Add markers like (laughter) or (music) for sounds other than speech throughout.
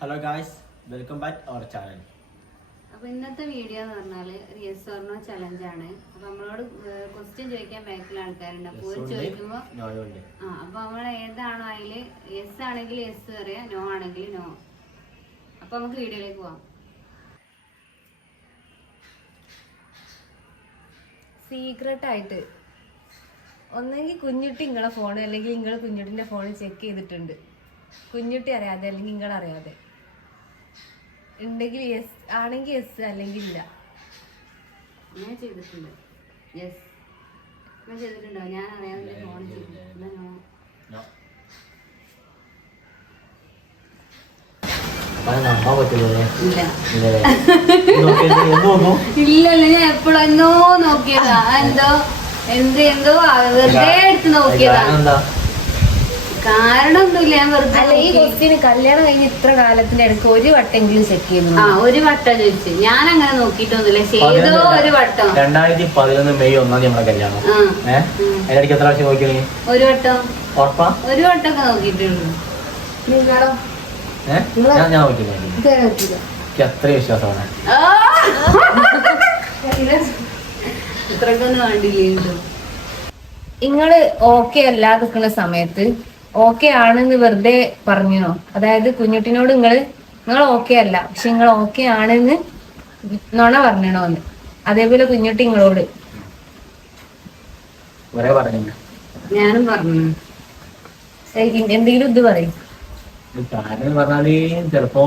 Hello guys welcome back our channel അപ്പോൾ ഇന്നത്തെ video എന്ന് പറഞ്ഞാൽ ഒരു യെസ് ഓർണോ ചലഞ്ച് ആണ്. അപ്പോൾ നമ്മളോട് ക്വസ്റ്റ്യൻ ചോദിക്കാൻ ബാക്കിൽ ആൾക്കാരുണ്ട്. അപ്പൊ ഒരു ചോദിക്കുമ്പോ നോയുണ്ട് ആ അപ്പൊ നമ്മൾ ഏതാണോ അതിൽ യെസ് ആണെങ്കിൽ യെസ് പറയാ നോ ആണെങ്കിൽ നോ അപ്പോൾ നമുക്ക് വീഡിയോയിലേക്ക് പോവാം. സീക്രട്ട് ആയിട്ട്. ഒന്നെങ്കിൽ കുഞ്ഞുട്ടി നിങ്ങളെ ഫോൺ അല്ലെങ്കിൽ നിങ്ങൾ കുഞ്ഞുട്ടിന്റെ ഫോൺ ചെക്ക് ചെയ്തിട്ടുണ്ട്. കുഞ്ഞുട്ടി അറിയാതെ അല്ലെങ്കിൽ നിങ്ങൾ അറിയാതെ. ഉണ്ടെങ്കിൽ യെസ് ആണെങ്കിൽ യെസ് അല്ലെങ്കിൽ ഇല്ല. ഞാൻ ചെയ്തിട്ടുണ്ട്. യെസ് ഞാൻ ചെയ്തിട്ടുണ്ടോ? ഞാൻ അറിയാതെ ഫോൺ ഇല്ലല്ല ഞാൻ എപ്പോഴും എന്നോ നോക്കിയതാ എന്തോ എന്ത് എന്തോ വെറുതെ എടുത്ത് നോക്കിയതാ. കാരണം ഒന്നുമില്ല ഞാൻ വെറുതെ അല്ല ഈ നോക്കി. കല്യാണം കഴിഞ്ഞ് ഇത്ര കാലത്തിന്റെ ഇടയ്ക്ക് ഒരു വട്ടെങ്കിലും ചെക്ക് ചെയ്തു ആ ഒരു വട്ടം ചോദിച്ചു. ഞാൻ അങ്ങനെ നോക്കിയിട്ടൊന്നുമില്ല ചെയ്തോ ഒരു വട്ടം. രണ്ടായിരത്തി പതിനൊന്ന് മെയ് ഒന്നാം തീയതി നമ്മളെ കല്യാണം. ആ. ഏഹ് അതിനിടയ്ക്ക് എത്ര പ്രാവശ്യം ഒരു വട്ടം. ഉറപ്പാ? ഒരു വട്ടമൊക്കെ നോക്കിയിട്ടുള്ളൂ. നിങ്ങളോ? ഞാൻ ഞാൻ നോക്കിയില്ല. എനിക്ക് അത്രയും വിശ്വാസമാണ്. ഇത്രക്കൊന്നും വേണ്ടില്ല നിങ്ങൾ ഓക്കെ അല്ലാതെ നിൽക്കുന്ന സമയത്ത് ഓക്കെ ആണെന്ന് വെറുതെ പറഞ്ഞോ. അതായത് കുഞ്ഞുട്ടിനോട് നിങ്ങൾ നിങ്ങൾ ഓക്കെ അല്ല പക്ഷെ നിങ്ങൾ ഓക്കെ ആണെന്ന് നുണ പറഞ്ഞണോന്ന് അതേപോലെ കുഞ്ഞുട്ടി നിങ്ങളോട്. ഞാനും പറഞ്ഞു. എന്തെങ്കിലും ഇത് പറയും. കാരണം പറഞ്ഞാൽ ചിലപ്പോ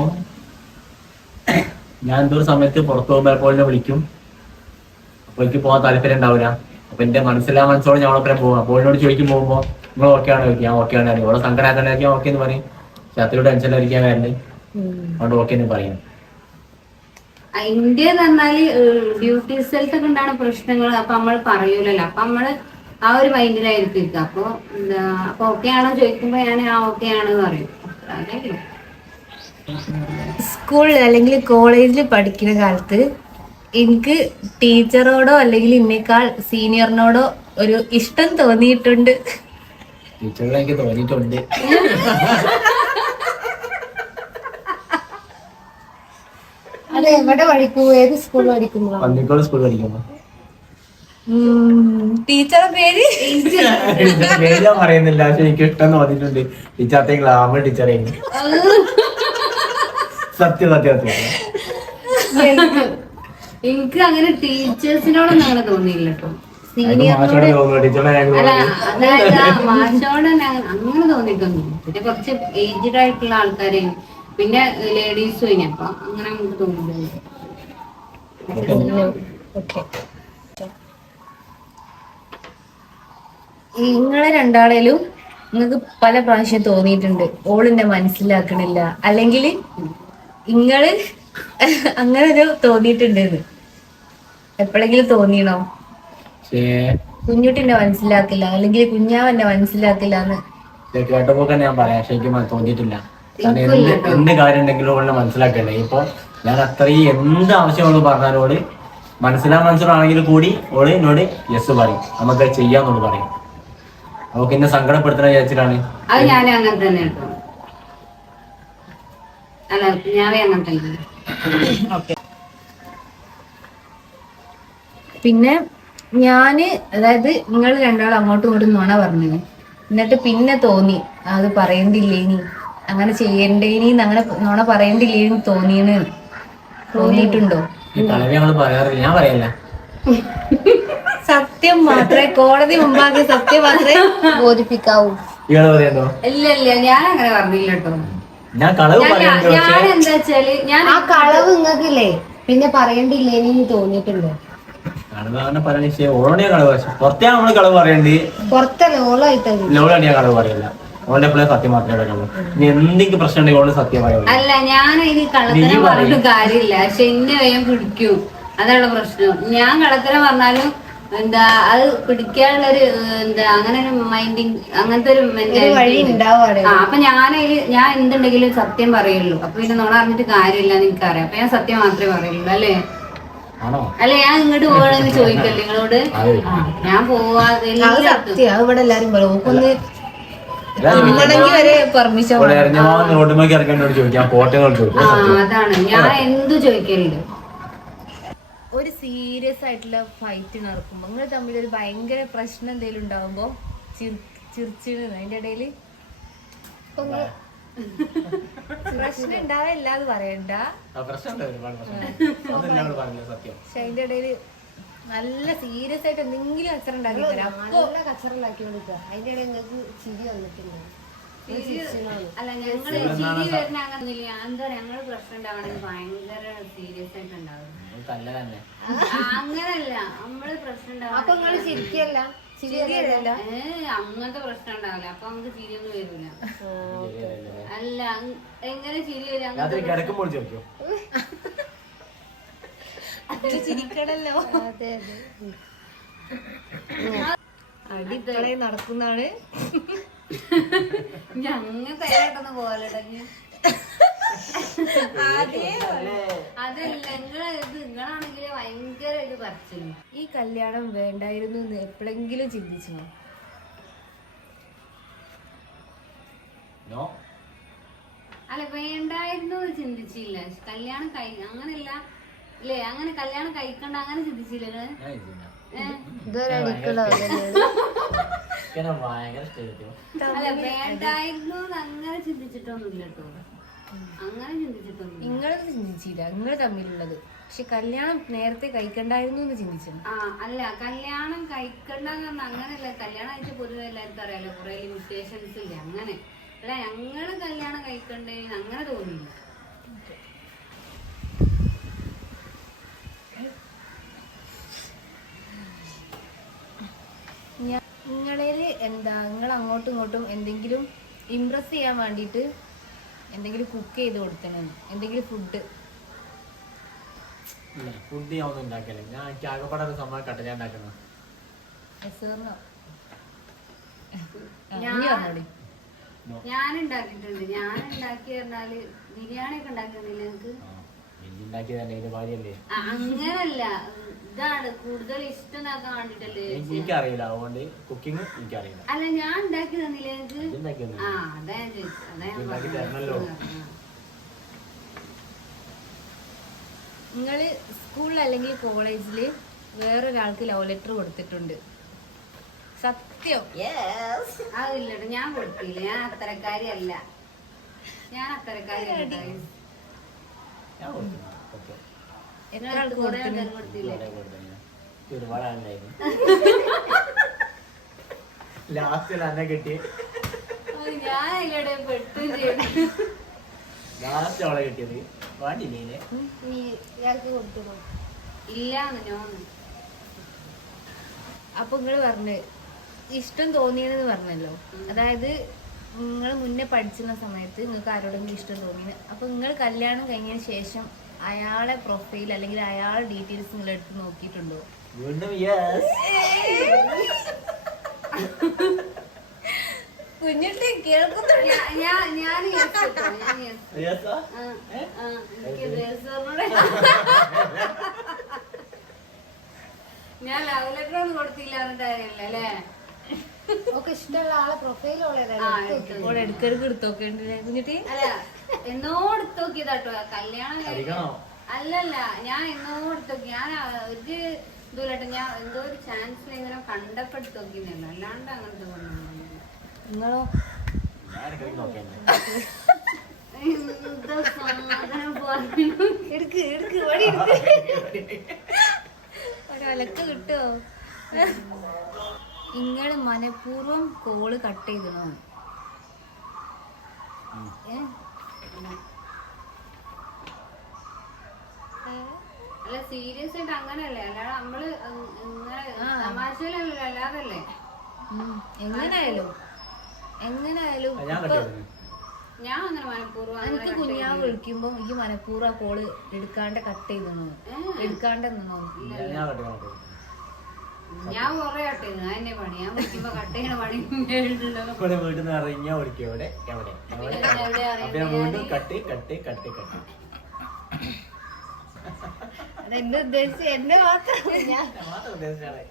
ഞാൻ എന്തോ ഒരു സമയത്ത് പുറത്തു പോകുമ്പോൾ എപ്പോൾ വിളിക്കും. അപ്പൊ എനിക്ക് പോകാൻ താല്പര്യം ഉണ്ടാവില്ല അപ്പൊ എന്റെ മനസ്സിലാ മനസ്സോടെ ഞാൻ ഒപ്പം പോകും അപ്പോൾ ചോദിക്കും പോകുമ്പോ നിങ്ങൾ ഓക്കെ ആണ് ഞാൻ ഓക്കെ ആണ് ഇവിടെ സങ്കടാക്കാനായിരിക്കും ഓക്കെ എന്ന് പറയും. പക്ഷെ അത്രയും ടെൻഷനിലായിരിക്കാൻ വരണ്ട് അതുകൊണ്ട് ഓക്കെ എന്ന് പറയും. ഇന്ത്യ എന്ന് പറഞ്ഞാൽ ഡ്യൂട്ടി സ്ഥലത്ത് ഉണ്ടാകുന്ന പ്രശ്നങ്ങൾ അപ്പൊ നമ്മൾ പറയൂലല്ലോ. അപ്പൊ നമ്മൾ ആ ഒരു മൈൻഡിലായിരിക്കും ഇരിക്കുക അപ്പൊ എന്താ അപ്പൊ ഓക്കെ ആണോ ചോദിക്കുമ്പോ ഞാൻ ആ ഓക്കെ ആണ് പറയും. സ്കൂളിൽ അല്ലെങ്കിൽ കോളേജിൽ പഠിക്കുന്ന കാലത്ത് എനിക്ക് ടീച്ചറോടോ അല്ലെങ്കിൽ ഇന്നേക്കാൾ സീനിയറിനോടോ ഒരു ഇഷ്ടം തോന്നിയിട്ടുണ്ട്. ടീച്ചറിനെ എനിക്ക് തോന്നിയിട്ടുണ്ട്. അത് എവിടെ പഠിക്കൂ? ഏത് സ്കൂളിൽ പഠിക്കുന്നു പന്നിക്കോട് സ്കൂളിൽ പഠിക്കുമ്പോ ടീച്ചറെ പേര്? ടീച്ചർ പേര് ഞാൻ പറയുന്നില്ല. പക്ഷെ എനിക്ക് ഇഷ്ടം തോന്നിയിട്ടുണ്ട്. ടീച്ചർ ഗ്ലാമർ ടീച്ചറെ. സത്യം സത്യം സത്യം. എനിക്ക് അങ്ങനെ ടീച്ചേഴ്സിനോടൊന്നും അങ്ങനെ തോന്നിയില്ല കേട്ടോ അതായത് മാഷോട് അങ്ങനെ തോന്നിയിട്ടൊന്നും പിന്നെ കുറച്ച് ഏജ്ഡ് ആയിട്ടുള്ള ആൾക്കാരെ പിന്നെ ലേഡീസും ഇനി അപ്പൊ അങ്ങനെ നമുക്ക് ഓക്കെ. നിങ്ങളെ രണ്ടാളേലും നിങ്ങൾക്ക് പല പ്രാവശ്യം തോന്നിയിട്ടുണ്ട്. ഓളിന്റെ മനസ്സിലാക്കണില്ല. അല്ലെങ്കിൽ നിങ്ങൾ (laughs) അങ്ങനെ ഒരു തോന്നിയിട്ടുണ്ടെന്ന്. എപ്പോഴെങ്കിലും തോന്നിയണോ? പക്ഷേ കുഞ്ഞുട്ടിന്റെ മനസ്സിലാക്കില്ല അല്ലെങ്കിൽ കുഞ്ഞാവന്റെ മനസ്സിലാക്കില്ല എന്ന്. കേട്ടപ്പോ തന്നെ ഞാൻ പറയാം ശരിക്കും തോന്നിയിട്ടില്ല. കാരണം എന്ത് എന്ത് കാര്യം ഉണ്ടെങ്കിലും ഓളെ മനസ്സിലാക്കണ്ടേ? ഇപ്പൊ ഞാൻ അത്രയും എന്ത് ആവശ്യം ഓൾ പറഞ്ഞാലും ഓൾ മനസ്സിലാ മനസ്സിലാണെങ്കിൽ കൂടി ഓൾ എന്നോട് യെസ് പറയും. നമുക്ക് ചെയ്യാന്നോട് പറയും. അവക്ക് എന്നെ സങ്കടപ്പെടുത്തണ വിചാരിച്ചിട്ടാണ്. അത് ഞാൻ അങ്ങനെ തന്നെ അല്ല ഞാനേ അങ്ങനെ തന്നെ. പിന്നെ ഞാൻ അതായത് നിങ്ങൾ രണ്ടാളും അങ്ങോട്ടും ഇങ്ങോട്ടും നുണ പറഞ്ഞു എന്നിട്ട് പിന്നെ തോന്നി അത് പറയണ്ടില്ലേനി. അങ്ങനെ ചെയ്യണ്ടേനി അങ്ങനെ നുണ പറയണ്ടില്ലേനി തോന്നിയെന്ന് തോന്നിയിട്ടുണ്ടോ? ഞാൻ പറയല്ല. സത്യം മാത്രമേ കോടതി മുമ്പാകെ സത്യം മാത്രമേ ബോധിപ്പിക്കാവൂ. ഇല്ല ഇല്ല. ഞാൻ അങ്ങനെ പറഞ്ഞില്ല കേട്ടോ. ഞാൻ കളവ് എന്താ വെച്ചാൽ ഞാൻ ആ കളവ് നിങ്ങൾക്കില്ലേ പിന്നെ പറയണ്ടില്ലേനി തോന്നിയിട്ടുണ്ടോ? കളവ് പറഞ്ഞ പറയാൻ പക്ഷേ ഓളോട് ഞാൻ കളവ് പക്ഷെ പുറത്തേ നമ്മൾ കളവ് പറയണ്ട്? പുറത്തല്ല ഓളായിട്ട് ലോളാണ് ഞാൻ കളവ് പറയില്ല. ഓളുടെ എപ്പോഴും സത്യം മാത്രമേ പറയുള്ളൂ ഇനി എന്തെങ്കിലും പ്രശ്നം ഉണ്ടെങ്കിൽ ഓൾ സത്യം പറയുള്ളൂ അല്ല ഞാൻ ഇത് കള്ളത്തരം പറഞ്ഞിട്ട് കാര്യമില്ല. പക്ഷെ എന്നെ വേഗം പിടിക്കും. അതാണ് പ്രശ്നം. ഞാൻ കള്ളത്തരം പറഞ്ഞാലും എന്താ അത് പിടിക്കാനുള്ളൊരു ഒരു എന്താ അങ്ങനെ ഒരു മൈൻഡിങ് അങ്ങനത്തെ ഒരു അപ്പൊ ഞാനതിൽ ഞാൻ എന്തുണ്ടെങ്കിലും സത്യം പറയുള്ളൂ. അപ്പൊ പിന്നെ നോളറിഞ്ഞിട്ട് കാര്യമില്ല എന്ന് എനിക്കറിയാം. അപ്പൊ ഞാൻ സത്യം മാത്രമേ പറയുള്ളൂ അല്ലേ? അല്ല ഞാൻ ഇങ്ങോട്ട് പോകണമെന്ന് (laughs) ചോദിക്കല്ലേ നിങ്ങളോട്? ഞാൻ പോവാതെ അത് സത്യം. അത് ഇവിടെ എല്ലാരും പറയും. അതാണ്. ഞാൻ എന്തു ചോദിക്കലുണ്ട്. ഒരു സീരിയസ് ആയിട്ടുള്ള ഫൈറ്റ് നടക്കുമ്പോ നിങ്ങൾ തമ്മിൽ ഒരു ഭയങ്കര പ്രശ്നം എന്തെങ്കിലും ഉണ്ടാവുമ്പോ ചിരിച്ചിരുന്നു അതിന്റെ ഇടയിൽ? പ്രശ്നം ഉണ്ടാവില്ല എന്ന് പറയണ്ട. പക്ഷെ അതിന്റെ ഇടയിൽ നല്ല സീരിയസ് ആയിട്ട് എന്തെങ്കിലും അച്ഛൻ ഉണ്ടാക്കി തരാം. അപ്പൊ നല്ല കച്ചറുണ്ടാക്കി കൊടുക്കുക അതിന്റെ ഇടയിൽ നിങ്ങൾക്ക് ചിരി വന്നിട്ടില്ല. അല്ല ഞങ്ങൾ ചിരി വരുന്ന അങ്ങനൊന്നുമില്ല എന്താ ഞങ്ങൾ പ്രശ്നം ഉണ്ടാവണെങ്കിൽ ഭയങ്കര സീരിയസ് ആയിട്ട് ഉണ്ടാവും അങ്ങനല്ല. നമ്മൾ പ്രശ്നം അപ്പൊ നിങ്ങൾ ഉണ്ടാവും ചിരിക്കല്ല. ചിരി ചിരിയല്ല ഏ അങ്ങനത്തെ പ്രശ്നം ഉണ്ടാവില്ല. അപ്പൊ നമുക്ക് ചിരിയൊന്നും വരില്ല അല്ല എങ്ങനെ ചിരി വരും? ചിരിക്കണല്ലോ അതെ നടക്കുന്നാണ് അടിത്തളയിൽ നടക്കുന്നതാണ്. ഞങ്ങ തയ്യാറെട്ടൊന്ന് പോലെ അതല്ല നിങ്ങളെ ഇത് നിങ്ങളാണ് പറിച്ചില്ല ഈ കല്യാണം വേണ്ടായിരുന്നു എന്ന് എപ്പോഴെങ്കിലും ചിന്തിച്ചോ? നോ. അല്ല വേണ്ടായിരുന്നു എന്ന് ചിന്തിച്ചില്ല. കല്യാണം കഴി അങ്ങനല്ല അല്ലേ അങ്ങനെ കല്യാണം കഴിക്കണ്ട അങ്ങനെ ചിന്തിച്ചില്ല അടിക്കലോ അല്ല വേണ്ടായിരുന്നു എന്ന് അങ്ങനെ ചിന്തിച്ചിട്ടൊന്നുമില്ല കേട്ടോ. അങ്ങനെ ചിന്തിച്ചിട്ടൊന്നും നിങ്ങളത് ചിന്തിച്ചില്ല. നിങ്ങൾ തമ്മിലുള്ളത്. പക്ഷെ കല്യാണം നേരത്തെ കഴിക്കണ്ടായിരുന്നു എന്ന് ചിന്തിച്ചു ആ അല്ല കല്യാണം കഴിക്കണ്ടെന്ന് അങ്ങനെയല്ല കല്യാണം ആയിട്ട് പൊതുവെ എല്ലാവർക്കും അറിയാലോ കുറെ ലിമിറ്റേഷൻസ് ഇല്ല അങ്ങനെ. അല്ല ഞങ്ങൾ കല്യാണം കഴിക്കണ്ടേ അങ്ങനെ തോന്നിയില്ല. നിങ്ങളിൽ എന്താ നിങ്ങൾ അങ്ങോട്ടും ഇങ്ങോട്ടും എന്തെങ്കിലും ഇമ്പ്രസ് ചെയ്യാൻ വേണ്ടിയിട്ട് എന്തെങ്കിലും കുക്ക് ചെയ്ത് കൊടുക്കണം എന്തെങ്കിലും ഫുഡ് ഫുഡ് ഞാൻ ഒന്നും ഉണ്ടാക്കല്ലേ ഞാൻ എനിക്ക് ആകെപ്പാടെ ഒരു സംഭവം കട്ടല ഉണ്ടാക്കുന്നത് ഞാൻ ഉണ്ടാക്കിയിട്ടുണ്ട് ഞാൻ ഉണ്ടാക്കി പറഞ്ഞാൽ ബിരിയാണി ഒക്കെ ഉണ്ടാക്കുന്നില്ല എനിക്ക് അങ്ങനല്ല. ഇതാണ് കൂടുതൽ ഇഷ്ടം ഉണ്ടാക്കാൻ വേണ്ടിട്ടല്ലേ എനിക്ക് എനിക്കറിയില്ല. അതുകൊണ്ട് കുക്കിംഗ് എനിക്കറിയില്ല. അല്ല ഞാൻ ഉണ്ടാക്കി തന്നില്ലേ ഇത് ആ അതാ അതാ ഞാൻ ഉണ്ടാക്കി പറഞ്ഞത്. തരണല്ലോ. ആ. നിങ്ങൾ സ്കൂളിൽ അല്ലെങ്കിൽ കോളേജിൽ വേറൊരാൾക്ക് ലവ് ലെറ്റർ കൊടുത്തിട്ടുണ്ട്. സത്യം. അതില്ലട്ടോ ഞാൻ കൊടുത്തില്ല. ഞാൻ അത്തരക്കാരിയല്ല ഞാൻ അത്തരക്കാരിയല്ല ഇല്ലടെ എത്ര ആൾക്ക് കൊടുത്തില്ലേ? ഒരുപാട് ആളുണ്ടായിരുന്നു ലാസ്റ്റ് കിട്ടി. ഞാൻ അതിലൂടെ പെട്ടു ചെയ്തു. ലാസ്റ്റ് അവളെ കിട്ടിയത് പാടില്ലേ അപ്പൊ നിങ്ങൾ പറഞ്ഞു ഇഷ്ടം തോന്നിയെന്ന് പറഞ്ഞല്ലോ. അതായത് നിങ്ങൾ മുന്നേ പഠിച്ചിരുന്ന സമയത്ത് നിങ്ങൾക്ക് ആരോടെങ്കിലും ഇഷ്ടം തോന്നിയത് അപ്പൊ നിങ്ങൾ കല്യാണം കഴിഞ്ഞതിന് ശേഷം അയാളെ പ്രൊഫൈൽ അല്ലെങ്കിൽ അയാളെ ഡീറ്റെയിൽസ് നിങ്ങൾ എടുത്ത് നോക്കിയിട്ടുണ്ടോ? വീണ്ടും യെസ് കുഞ്ഞിട്ട് കേൾക്കുന്നില്ല ഞാൻ ഞാൻ ഞാൻ ലവ് ലെറ്റർ ഒന്നും കൊടുത്തില്ല എന്നിട്ട് കാര്യമില്ല അല്ലേ? ഒക്കെ ഇഷ്ടമുള്ള ആളെ പ്രൊഫൈൽ ആ, ഉള്ളതാണ് എടുത്തു. അപ്പോൾ ഇടയ്ക്കിടയ്ക്ക് കുഞ്ഞിട്ട്? അല്ല എന്നോ എടുത്തോക്കിയതാട്ടോ കല്യാണം അല്ലല്ല ഞാൻ എന്നോ എടുത്തോക്കി ഞാൻ ഒരു ഇതുമില്ലാട്ടോ ഞാൻ എന്തോ ഒരു ചാൻസിൽ ഇങ്ങനെ കണ്ടപ്പെടുത്തോക്കിന്നല്ലോ അല്ലാണ്ട് അങ്ങനത്തെ കൊണ്ടൊന്നും നിങ്ങളോ എടുക്ക് എടുക്ക് ഓടി എടുക്ക് ഒരു വിലക്ക് കിട്ടുമോ ഇങ്ങൾ മനഃപൂർവം കോൾ കട്ട് ചെയ്തണോ? അല്ല സീരിയസ് ആയിട്ട് അങ്ങനല്ലേ അല്ലാതെ നമ്മൾ ഇങ്ങനെ. തമാശയിലല്ലോ അല്ലാതല്ലേ ഉം. എങ്ങനായാലും എങ്ങനായാലും ഞാൻ അങ്ങനെ മനഃപൂർവം എനിക്ക് കുഞ്ഞാവ്. വിളിക്കുമ്പോ എനിക്ക് മനഃപൂർവം കോൾ എടുക്കാണ്ട് കട്ട് ചെയ്തണോ? ഏ. എടുക്കാണ്ട് നിന്നോ ഞാൻ കൊറേ കട്ട് ചെയ്യുന്നു എന്നെ പണി. ഞാൻ വിളിക്കുമ്പോ കട്ട് ചെയ്യണ പണി. വീട്ടിൽ നിന്ന് ഇറങ്ങിയാ വിളിക്കും. എവിടെ? എവിടെ? എവിടെ? പിന്നെ എവിടെ ഞാൻ വീണ്ടും കട്ട് കട്ട് കട്ട് കട്ട്. എന്നെ ഉദ്ദേശിച്ച് എന്നെ മാത്രം ഞാൻ ഞാൻ മാത്രം ഉദ്ദേശിച്ചാണ്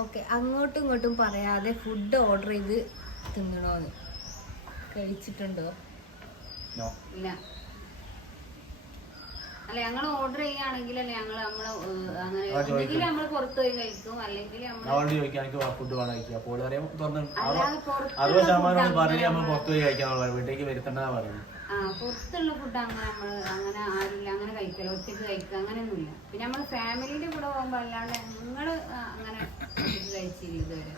ഓക്കെ അങ്ങോട്ടും ഇങ്ങോട്ടും പറയാതെ ഫുഡ് ഓർഡർ ചെയ്ത് തിന്നണോന്ന്. കഴിച്ചിട്ടുണ്ടോ? No. ഇല്ല. അല്ല ഞങ്ങൾ ഓർഡർ ചെയ്യുകയാണെങ്കിൽ അല്ലെ ഞങ്ങൾ നമ്മൾ അങ്ങനെ ഒന്നെങ്കിൽ നമ്മൾ പുറത്ത് പോയി കഴിക്കും അല്ലെങ്കിൽ നമ്മൾ ഓൾറെഡി ചോദിക്കാൻ എനിക്ക് ഫുഡ് വേണം കഴിക്കുക അപ്പോൾ പറയാം തുറന്ന് അല്ലാതെ പുറത്തുള്ള അറുപത് ശതമാനം food നമ്മൾ അങ്ങനെ പുറത്ത് പോയി കഴിക്കാന്നുള്ള വീട്ടിലേക്ക് വരുത്തണ്ടെന്നാ പറയുന്നത്. ആ പുറത്തുള്ള ഫുഡ് അങ്ങനെ നമ്മൾ അങ്ങനെ ആരില്ല അങ്ങനെ കഴിക്കല ഒറ്റയ്ക്ക് കഴിക്കുക അങ്ങനെയൊന്നുമില്ല. പിന്നെ നമ്മൾ ഫാമിലിയുടെ കൂടെ പോകുമ്പോൾ അല്ലാണ്ട് നിങ്ങൾ അങ്ങനെ ഒറ്റയ്ക്ക് കഴിച്ചില്ല ഇതുവരെ.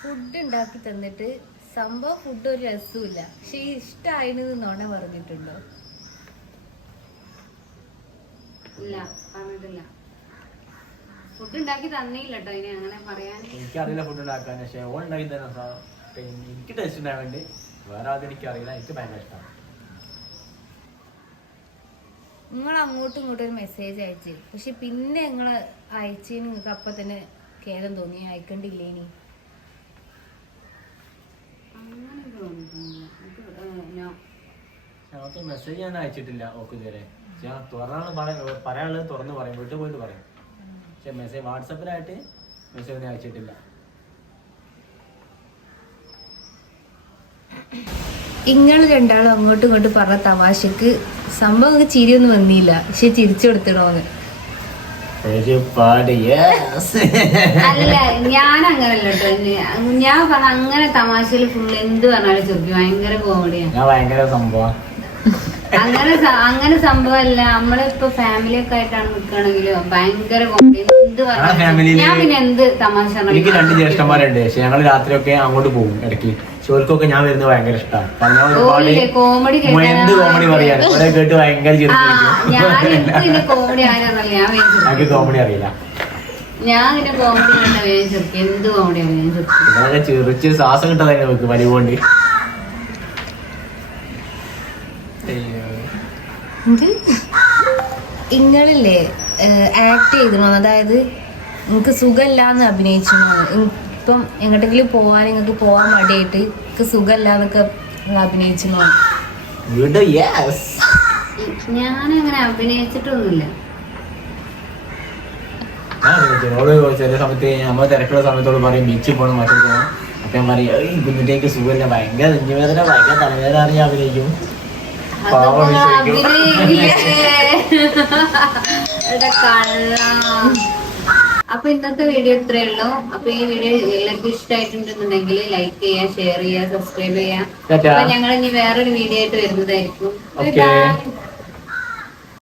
ഫുഡ് ഉണ്ടാക്കി തന്നിട്ട് സംഭവം ഫുഡ് ഒരു രസമില്ല പക്ഷെ ഇഷ്ടമായിരുന്നു നുണ പറഞ്ഞിട്ടുണ്ടോ? ഇല്ല പറഞ്ഞിട്ടില്ല. ഫുഡ് ഉണ്ടാക്കി തന്നില്ല കേട്ടോ ഇനി അങ്ങനെ പറയാൻ എനിക്കറിയില്ല ഫുഡ് ഉണ്ടാക്കാൻ പക്ഷേ ഓൺ ഉണ്ടാക്കി തന്നെ പിന്നെ എനിക്ക് ടേസ്റ്റ് ഉണ്ടാകാൻ വേണ്ടി. വേറെ ആദ്യം എനിക്കറിയില്ല എനിക്ക് ഭയങ്കര ഇഷ്ടമാണ് നിങ്ങൾ അങ്ങോട്ടും ഇങ്ങോട്ടും ഒരു മെസ്സേജ് അയച്ച്. പക്ഷെ പിന്നെ നിങ്ങൾ അയച്ചതിന് നിങ്ങൾക്ക് അപ്പൊ തന്നെ ഖേദം തോന്നി. അയക്കണ്ടില്ലേ ഇനി? മെസ്സേജ് ഞാൻ അയച്ചിട്ടില്ല ഓക്കെ ഇതുവരെ. ഞാൻ തുറന്നാണ് പറയാ- പറയാനുള്ളത് തുറന്ന് പറയും. വീട്ടിൽ പോയിട്ട് പറയും. പക്ഷെ മെസ്സേജ് വാട്സപ്പിലായിട്ട് മെസ്സേജ് ഒന്നും അയച്ചിട്ടില്ല. നിങ്ങൾ രണ്ടാളും അങ്ങോട്ടും ഇങ്ങോട്ടും പറഞ്ഞ തമാശക്ക് സംഭവം ചിരിയൊന്നും വന്നില്ല. പക്ഷെ ചിരിച്ചു കൊടുത്തിടോന്ന്. അല്ല ഞാൻ അങ്ങനല്ല കേട്ടോ ഞാൻ പറഞ്ഞ അങ്ങനെ തമാശയിൽ ഫുൾ എന്ത് പറഞ്ഞാലും ചോദിക്കും. ഭയങ്കര കോമഡിയാണ് ഞാൻ ഭയങ്കര സംഭവം. അങ്ങനെ അങ്ങനെ സംഭവമല്ല നമ്മളിപ്പോ ഫാമിലി ഒക്കെ ആയിട്ടാണ് നിൽക്കണെങ്കിൽ ഭയങ്കര കോമഡി എന്ത് ൽ ഞാൻ പിന്നെ എന്ത് തമാശ എനിക്ക് രണ്ട് ജ്യേഷ്ഠന്മാരുണ്ട്. പക്ഷെ ഞങ്ങൾ രാത്രിയൊക്കെ അങ്ങോട്ട് പോകും ഇടയ്ക്ക്. ഷോർക്കൊക്കെ ഞാൻ വരുന്നത് ഭയങ്കര ഇഷ്ടമാണ് എന്ത് കോമഡി പറയാനും ഇവിടെ കേട്ട് ഭയങ്കര എനിക്ക് കോമഡി അറിയില്ല. ഞാൻ കോമഡി എന്ത് ചിറിച്ച് ശ്വാസം കിട്ടാതെ നമുക്ക് വലിയ കൊണ്ട് നിങ്ങളില്ലേ ആക്ട് ചെയ്തണോ? അതായത് നിങ്ങൾക്ക് സുഖമില്ലാന്ന് അഭിനയിച്ചു ഇപ്പം എങ്ങോട്ടെങ്കിലും പോവാൻ നിങ്ങൾക്ക് പോവാൻ മടിയായിട്ട് സുഖമല്ല എന്നൊക്കെ അഭിനയിച്ചു ഞാനങ്ങനെ അഭിനയിച്ചിട്ടൊന്നുമില്ല. ഞാൻ അഭിനയിച്ചു ഓൾ ചില സമയത്ത് നമ്മൾ തിരക്കുള്ള സമയത്തോട് പറയും ബീച്ചിൽ പോകണം മറ്റേ പോകണം അപ്പൊ ഞാൻ പറയും "ഏയ് കുഞ്ഞിട്ടേക്ക് സുഖമില്ല. ഭയങ്കര നെഞ്ചുവേദന ഭയങ്കര തലവേദന അറിഞ്ഞ് അഭിനയിക്കും. പാവം. അപ്പൊ ഇന്നത്തെ വീഡിയോ ഇത്രയേ ഉള്ളൂ അപ്പൊ ഈ വീഡിയോ എല്ലാവർക്കും ഇഷ്ടമായിട്ടുണ്ടെന്നുണ്ടെങ്കിൽ ലൈക്ക് ചെയ്യുക ഷെയർ ചെയ്യുക സബ്സ്ക്രൈബ് ചെയ്യുക. അപ്പൊ ഞങ്ങൾ ഇനി വേറൊരു വീഡിയോ ആയിട്ട് വരുന്നതായിരിക്കും.